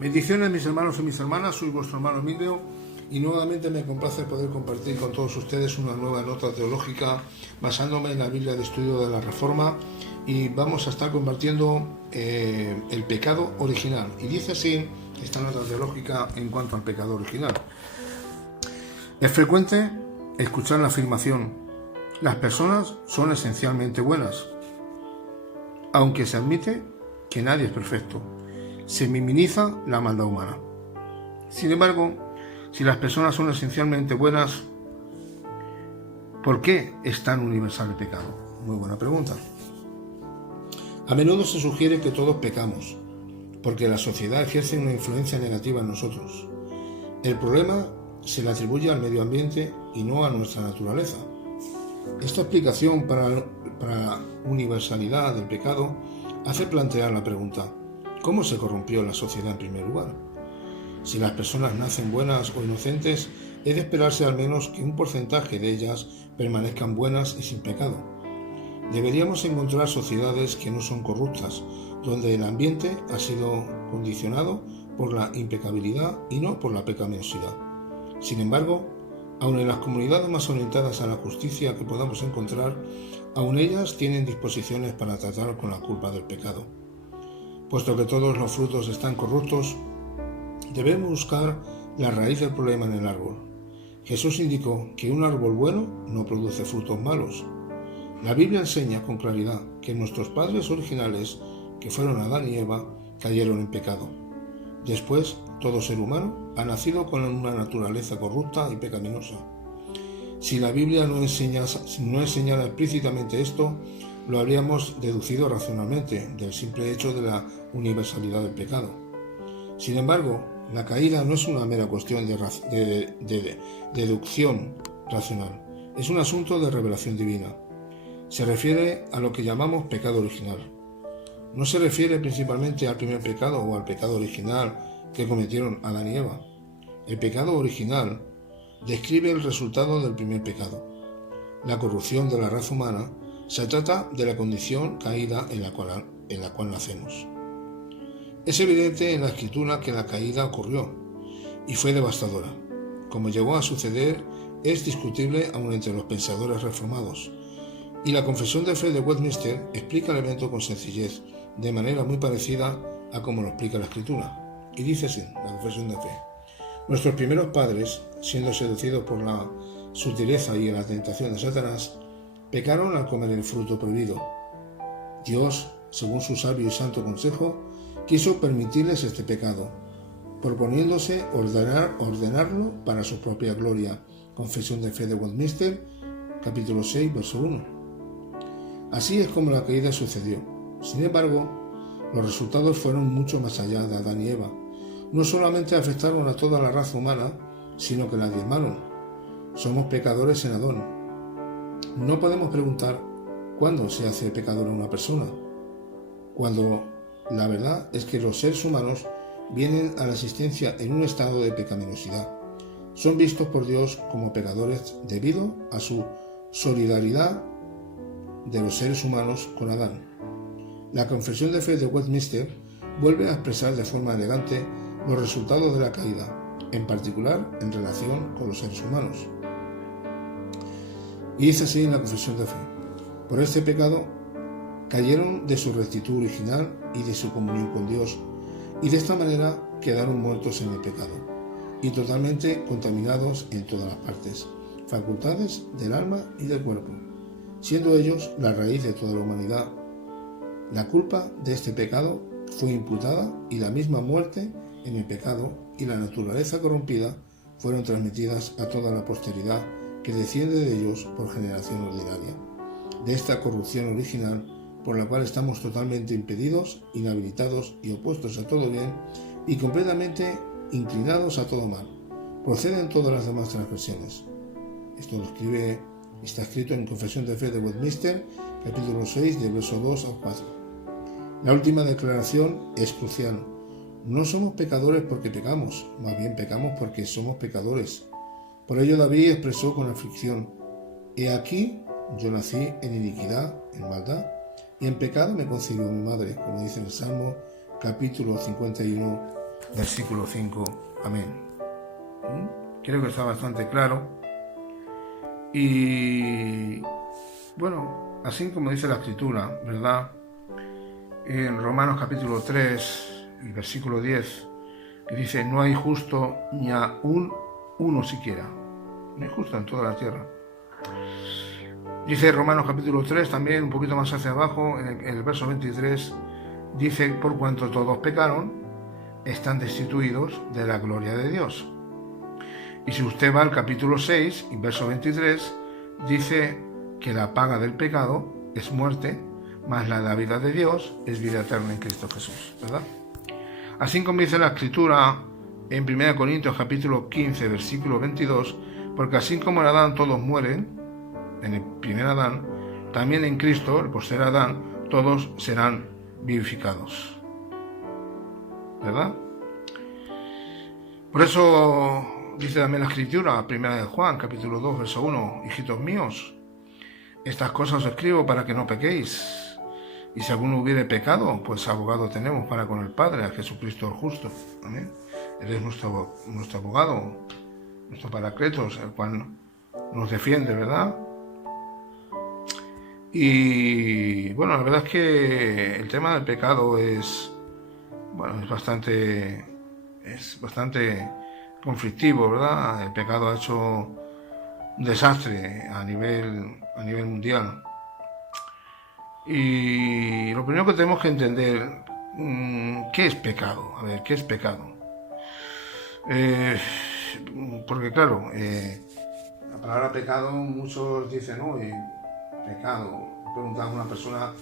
Bendiciones mis hermanos y mis hermanas, soy vuestro hermano Emilio y nuevamente me complace poder compartir con todos ustedes una nueva nota teológica basándome en la Biblia de Estudio de la Reforma y vamos a estar compartiendo el pecado original. Y dice así esta nota teológica en cuanto al pecado original. Es frecuente escuchar la afirmación: las personas son esencialmente buenas, aunque se admite que nadie es perfecto. Se minimiza la maldad humana. Sin embargo, si las personas son esencialmente buenas, ¿por qué es tan universal el pecado? Muy buena pregunta. A menudo se sugiere que todos pecamos, porque la sociedad ejerce una influencia negativa en nosotros. El problema se le atribuye al medio ambiente y no a nuestra naturaleza. Esta explicación para la universalidad del pecado hace plantear la pregunta: ¿cómo se corrompió la sociedad en primer lugar? Si las personas nacen buenas o inocentes, es de esperarse al menos que un porcentaje de ellas permanezcan buenas y sin pecado. Deberíamos encontrar sociedades que no son corruptas, donde el ambiente ha sido condicionado por la impecabilidad y no por la pecaminosidad. Sin embargo, aun en las comunidades más orientadas a la justicia que podamos encontrar, aun ellas tienen disposiciones para tratar con la culpa del pecado. Puesto que todos los frutos están corruptos, debemos buscar la raíz del problema en el árbol. Jesús indicó que un árbol bueno no produce frutos malos. La Biblia enseña con claridad que nuestros padres originales, que fueron Adán y Eva, cayeron en pecado. Después, todo ser humano ha nacido con una naturaleza corrupta y pecaminosa. Si la Biblia no enseñara explícitamente esto, lo habríamos deducido racionalmente del simple hecho de la universalidad del pecado. Sin embargo, la caída no es una mera cuestión de deducción racional, es un asunto de revelación divina. Se refiere a lo que llamamos pecado original. No se refiere principalmente al primer pecado o al pecado original que cometieron Adán y Eva. El pecado original describe el resultado del primer pecado. La corrupción de la raza humana se trata de la condición caída en la cual nacemos. Es evidente en la Escritura que la caída ocurrió y fue devastadora. Como llegó a suceder es discutible aún entre los pensadores reformados, y la Confesión de Fe de Westminster explica el evento con sencillez, de manera muy parecida a como lo explica la Escritura. Y dice así, la Confesión de Fe: nuestros primeros padres, siendo seducidos por la sutileza y la tentación de Satanás, pecaron al comer el fruto prohibido. Dios, según su sabio y santo consejo, quiso permitirles este pecado, proponiéndose ordenarlo para su propia gloria. Confesión de Fe de Westminster, capítulo 6, verso 1. Así es como la caída sucedió. Sin embargo, los resultados fueron mucho más allá de Adán y Eva. No solamente afectaron a toda la raza humana, sino que la diezmaron. Somos pecadores en Adán. No podemos preguntar cuándo se hace pecador a una persona, cuando la verdad es que los seres humanos vienen a la existencia en un estado de pecaminosidad. Son vistos por Dios como pecadores debido a su solidaridad de los seres humanos con Adán. La Confesión de Fe de Westminster vuelve a expresar de forma elegante los resultados de la caída, en particular en relación con los seres humanos. Y dice así en la Confesión de Fe: por este pecado cayeron de su rectitud original y de su comunión con Dios, y de esta manera quedaron muertos en el pecado y totalmente contaminados en todas las partes, facultades del alma y del cuerpo, siendo ellos la raíz de toda la humanidad. La culpa de este pecado fue imputada y la misma muerte en el pecado y la naturaleza corrompida fueron transmitidas a toda la posteridad que desciende de ellos por generación ordinaria. De esta corrupción original, por la cual estamos totalmente impedidos, inhabilitados y opuestos a todo bien y completamente inclinados a todo mal, proceden todas las demás transgresiones. Esto está escrito en Confesión de Fe de Westminster, capítulo 6, del verso 2 al 4. La última declaración es crucial. No somos pecadores porque pecamos, más bien pecamos porque somos pecadores. Por ello David expresó con aflicción: he aquí, yo nací en iniquidad, en maldad, y en pecado me concibió mi madre, como dice en el Salmo capítulo 51, versículo 5. Amén. Creo que está bastante claro. Y bueno, así como dice la Escritura, ¿verdad? En Romanos capítulo 3 y versículo 10, que dice: no hay justo ni aún uno siquiera. No hay justo en toda la tierra. Dice Romanos capítulo 3 también, un poquito más hacia abajo, en el verso 23, dice: por cuanto todos pecaron, están destituidos de la gloria de Dios. Y si usted va al capítulo 6 y verso 23, dice que la paga del pecado es muerte, mas la vida de Dios es vida eterna en Cristo Jesús, ¿verdad? Así como dice la Escritura en 1 Corintios capítulo 15, versículo 22, porque así como en Adán todos mueren, en el primer Adán, también en Cristo, el postrer Adán, todos serán vivificados, ¿verdad? Por eso dice también la Escritura, 1 de Juan, capítulo 2, verso 1, hijitos míos, estas cosas os escribo para que no pequéis. Y si alguno hubiere pecado, pues abogado tenemos para con el Padre, a Jesucristo el justo. Amén. Él es nuestro abogado, nuestro paracletos, el cual nos defiende, ¿verdad? Y bueno, la verdad es que el tema del pecado es bastante conflictivo, ¿verdad? El pecado ha hecho un desastre a nivel mundial. Y lo primero que tenemos que entender, ¿qué es pecado? A ver, ¿qué es pecado? Porque claro, la palabra pecado, muchos dicen, ¿no? Pecado, preguntan a una persona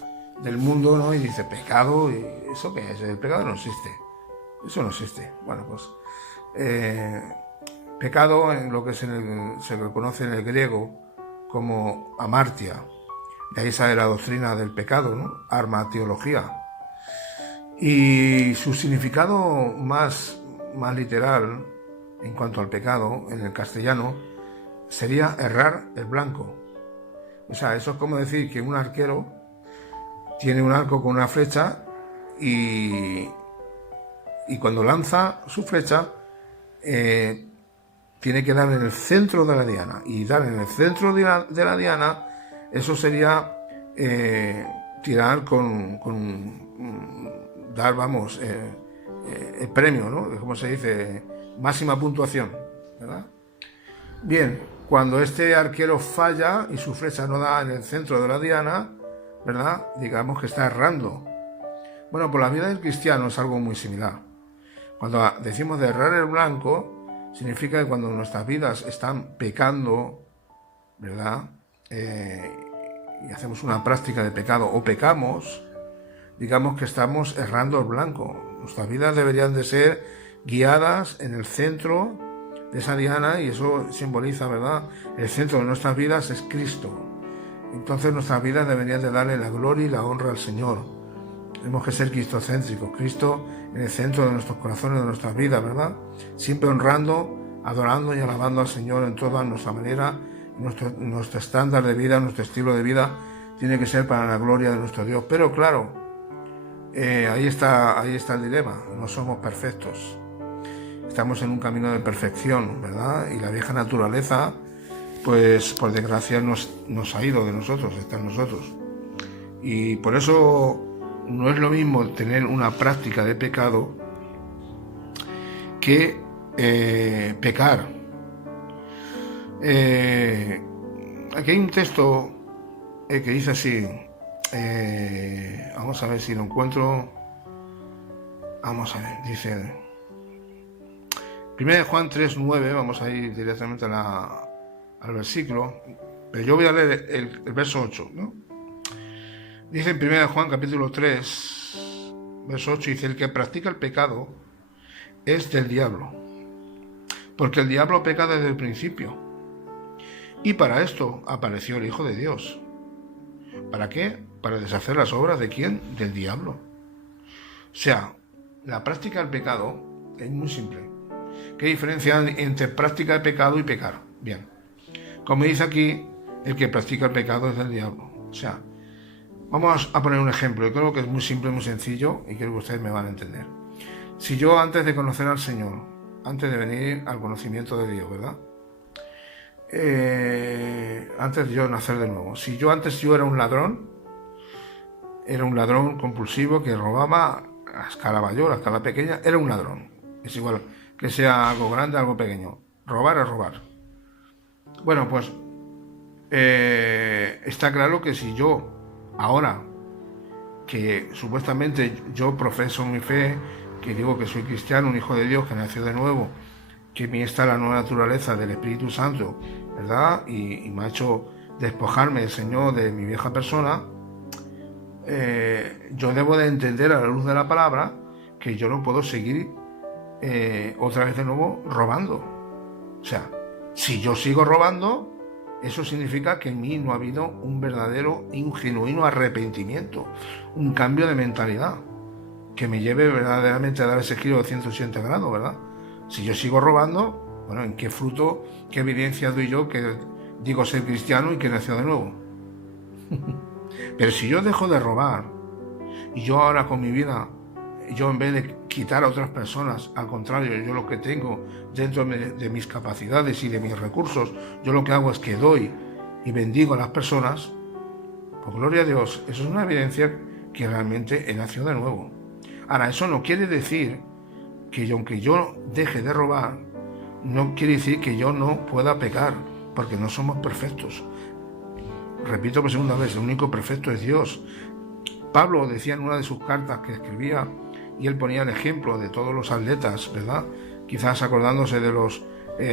del mundo, ¿no? Y dice, ¿pecado? ¿Y eso qué es? El pecado no existe. Eso no existe. Bueno, pues pecado, en lo que se reconoce en el griego como amartia. De ahí sale la doctrina del pecado, ¿no? Armateología. Y su significado más literal en cuanto al pecado en el castellano sería errar el blanco. O sea, eso es como decir que un arquero tiene un arco con una flecha y cuando lanza su flecha tiene que dar en el centro de la diana. Y dar en el centro de la diana, eso sería tirar dar, vamos, el premio, ¿no? Como se dice, máxima puntuación, ¿verdad? Bien, cuando este arquero falla y su flecha no da en el centro de la diana, ¿verdad? Digamos que está errando. Bueno, por la vida del cristiano es algo muy similar. Cuando decimos de errar el blanco, significa que cuando nuestras vidas están pecando, ¿verdad? Y hacemos una práctica de pecado o pecamos, digamos que estamos errando el blanco. Nuestras vidas deberían de ser guiadas en el centro de esa diana, y eso simboliza, ¿verdad? El centro de nuestras vidas es Cristo. Entonces nuestras vidas deberían de darle la gloria y la honra al Señor. Tenemos que ser cristocéntricos, Cristo en el centro de nuestros corazones, de nuestras vidas, ¿verdad? Siempre honrando, adorando y alabando al Señor en toda nuestra manera. Nuestro estándar de vida, nuestro estilo de vida tiene que ser para la gloria de nuestro Dios. Pero claro, ahí está el dilema. No somos perfectos. Estamos en un camino de perfección, ¿verdad? Y la vieja naturaleza, pues por desgracia nos ha ido de nosotros, está en nosotros. Y por eso no es lo mismo tener una práctica de pecado que pecar. Aquí hay un texto que dice así, vamos a ver si lo encuentro. Vamos a ver, dice 1 Juan 3:9, vamos a ir directamente al versículo, pero yo voy a leer el verso 8, ¿no? Dice en 1 Juan capítulo 3, verso 8, dice: el que practica el pecado es del diablo, porque el diablo peca desde el principio, y para esto apareció el Hijo de Dios. ¿Para qué? Para deshacer las obras ¿de quién? Del diablo. O sea, la práctica del pecado es muy simple. ¿Qué diferencia hay entre práctica de pecado y pecar? Bien, como dice aquí, el que practica el pecado es del diablo. O sea, vamos a poner un ejemplo. Yo creo que es muy simple, muy sencillo, y creo que ustedes me van a entender. Si yo antes de conocer al Señor, antes de venir al conocimiento de Dios, ¿verdad? Antes de yo nacer de nuevo, si yo antes era un ladrón compulsivo que robaba a escala mayor, a escala pequeña, era un ladrón. Es igual que sea algo grande, algo pequeño. Robar es robar. Bueno, pues está claro que si yo, ahora que supuestamente yo profeso mi fe, que digo que soy cristiano, un hijo de Dios que nació de nuevo, que en mí está la nueva naturaleza del Espíritu Santo, ¿verdad? Y me ha hecho despojarme el Señor de mi vieja persona, yo debo de entender a la luz de la palabra que yo no puedo seguir otra vez de nuevo robando. O sea, si yo sigo robando, eso significa que en mí no ha habido un verdadero y un genuino arrepentimiento, un cambio de mentalidad que me lleve verdaderamente a dar ese giro de 180 grados, ¿verdad? Si yo sigo robando, bueno, ¿en qué fruto, qué evidencia doy yo que digo ser cristiano y que nació de nuevo? Pero si yo dejo de robar y yo ahora con mi vida, yo en vez de quitar a otras personas, al contrario, yo lo que tengo dentro de mis capacidades y de mis recursos, yo lo que hago es que doy y bendigo a las personas, pues gloria a Dios, eso es una evidencia que realmente he nacido de nuevo. Ahora, eso no quiere decir que aunque yo deje de robar, no quiere decir que yo no pueda pecar, porque no somos perfectos. Repito por segunda vez, el único perfecto es Dios. Pablo decía en una de sus cartas que escribía, y él ponía el ejemplo de todos los atletas, ¿verdad? Quizás acordándose de los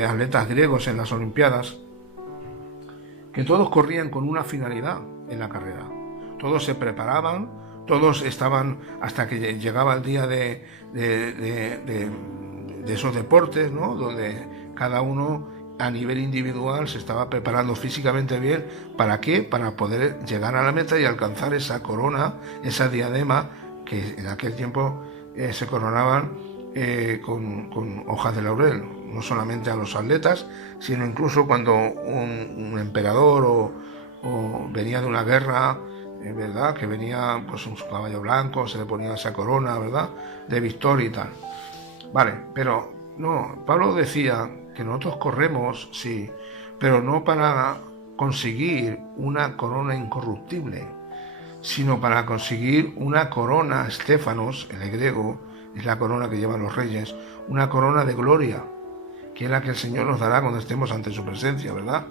atletas griegos en las Olimpiadas, que todos corrían con una finalidad en la carrera. Todos se preparaban, todos estaban hasta que llegaba el día de esos deportes, ¿no? Donde cada uno a nivel individual se estaba preparando físicamente bien. ¿Para qué? Para poder llegar a la meta y alcanzar esa corona, esa diadema que en aquel tiempo se coronaban con hojas de laurel, no solamente a los atletas, sino incluso cuando un emperador o venía de una guerra, ¿verdad? Que venía pues en su caballo blanco, se le ponía esa corona, ¿verdad? De victoria y tal. Vale, pero no, Pablo decía que nosotros corremos, sí, pero no para conseguir una corona incorruptible, sino para conseguir una corona, Stéfanos, en el griego, es la corona que llevan los reyes, una corona de gloria, que es la que el Señor nos dará cuando estemos ante su presencia, ¿verdad?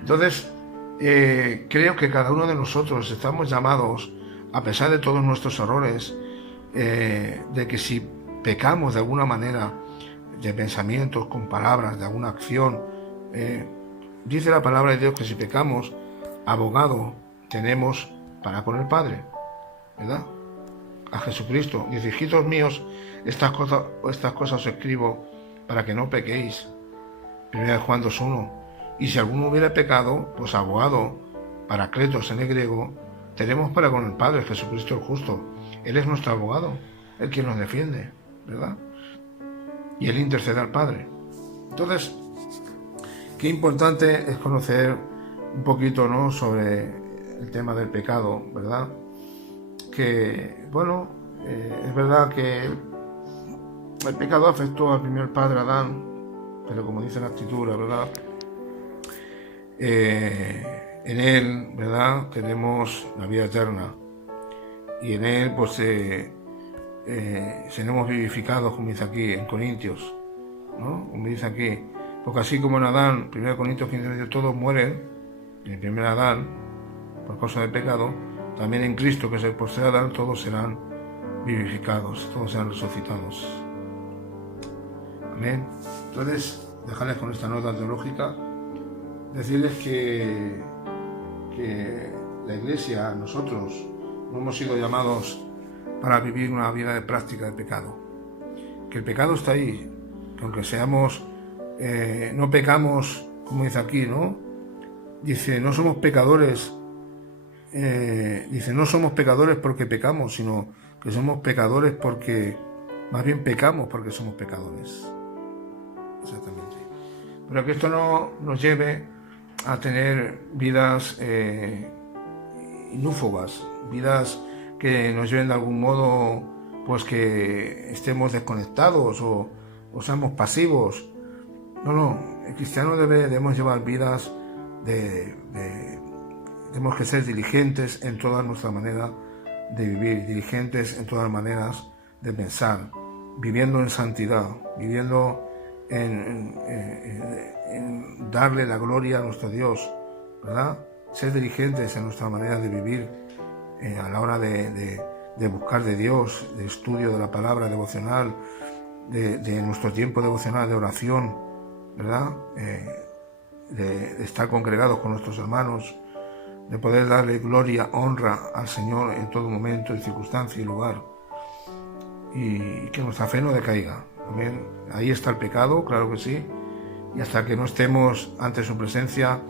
Entonces, creo que cada uno de nosotros estamos llamados, a pesar de todos nuestros errores, de que si pecamos de alguna manera, de pensamientos, con palabras, de alguna acción, dice la palabra de Dios que si pecamos, abogado tenemos para con el Padre, ¿verdad? A Jesucristo. Dice, hijitos míos, estas cosas os escribo para que no pequéis. 1 Juan 2:1. Y si alguno hubiera pecado, pues abogado, paracletos en el griego, tenemos para con el Padre, Jesucristo el justo. Él es nuestro abogado, el que nos defiende, ¿verdad? Y Él intercede al Padre. Entonces, qué importante es conocer un poquito, ¿no?, sobre el tema del pecado, ¿verdad? Que, bueno, es verdad que el pecado afectó al primer padre Adán, pero como dice la Escritura, ¿verdad? En él, ¿verdad?, tenemos la vida eterna, y en él, pues, seremos vivificados, como dice aquí en Corintios, ¿no? Como dice aquí, porque así como en Adán, 1 Corintios 15, todos mueren, en el primer Adán, por causa del pecado, también en Cristo, que es el postrer Adán, todos serán vivificados, todos serán resucitados. Amén. Entonces, dejarles con esta nota teológica, decirles que la Iglesia, nosotros, no hemos sido llamados para vivir una vida de práctica de pecado. Que el pecado está ahí, que aunque seamos, no pecamos, como dice aquí, ¿no? Dice, no somos pecadores, no somos pecadores porque pecamos, sino que somos pecadores porque, más bien pecamos porque somos pecadores. Exactamente. Pero que esto no nos lleve a tener vidas inúfogas, vidas que nos lleven de algún modo pues que estemos desconectados o seamos pasivos. No, el cristiano debemos llevar vidas tenemos que ser diligentes en toda nuestra manera de vivir, diligentes en todas las maneras de pensar, viviendo en santidad, viviendo en darle la gloria a nuestro Dios, ¿verdad? Ser diligentes en nuestra manera de vivir a la hora de buscar de Dios, de estudio de la palabra devocional, de nuestro tiempo devocional de oración, ¿verdad? De estar congregados con nuestros hermanos, de poder darle gloria, honra al Señor en todo momento, en circunstancia y lugar, y que nuestra fe no decaiga. Amén. Ahí está el pecado, claro que sí, y hasta que no estemos ante su presencia,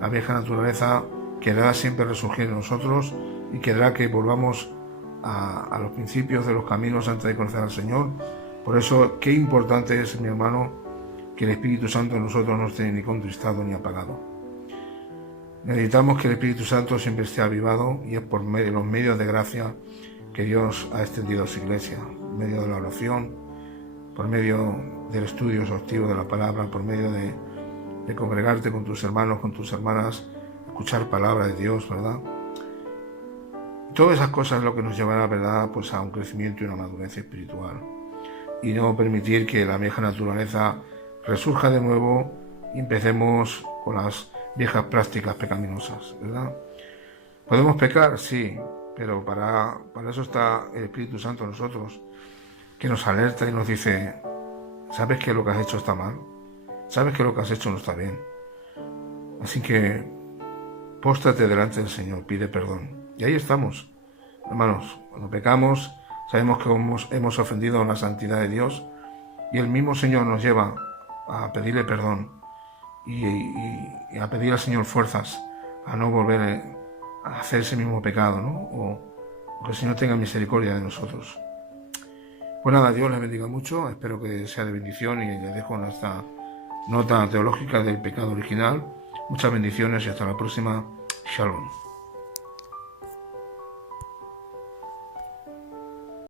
la vieja naturaleza quedará siempre resurgir en nosotros y quedará que volvamos a los principios de los caminos antes de conocer al Señor. Por eso, qué importante es, mi hermano, que el Espíritu Santo en nosotros no esté ni contristado ni apagado. Necesitamos que el Espíritu Santo siempre esté avivado, y es por medio de los medios de gracia que Dios ha extendido a su iglesia, por medio de la oración, por medio del estudio exhaustivo de la palabra, por medio de congregarte con tus hermanos, con tus hermanas, escuchar palabra de Dios, ¿verdad? Todas esas cosas es lo que nos llevará, ¿verdad?, pues a un crecimiento y una madurez espiritual, y no permitir que la vieja naturaleza resurja de nuevo y empecemos con las viejas prácticas pecaminosas, ¿verdad? ¿Podemos pecar? Sí, pero para eso está el Espíritu Santo en nosotros, que nos alerta y nos dice: ¿sabes que lo que has hecho está mal? ¿Sabes que lo que has hecho no está bien? Así que póstrate delante del Señor, pide perdón. Y ahí estamos, hermanos. Cuando pecamos, sabemos que hemos ofendido a la santidad de Dios, y el mismo Señor nos lleva a pedirle perdón y a pedir al Señor fuerzas a no volver a hacer ese mismo pecado, ¿no? O que el Señor tenga misericordia de nosotros. Pues nada, Dios les bendiga mucho, espero que sea de bendición, y les dejo en esta nota teológica del pecado original. Muchas bendiciones y hasta la próxima. Shalom.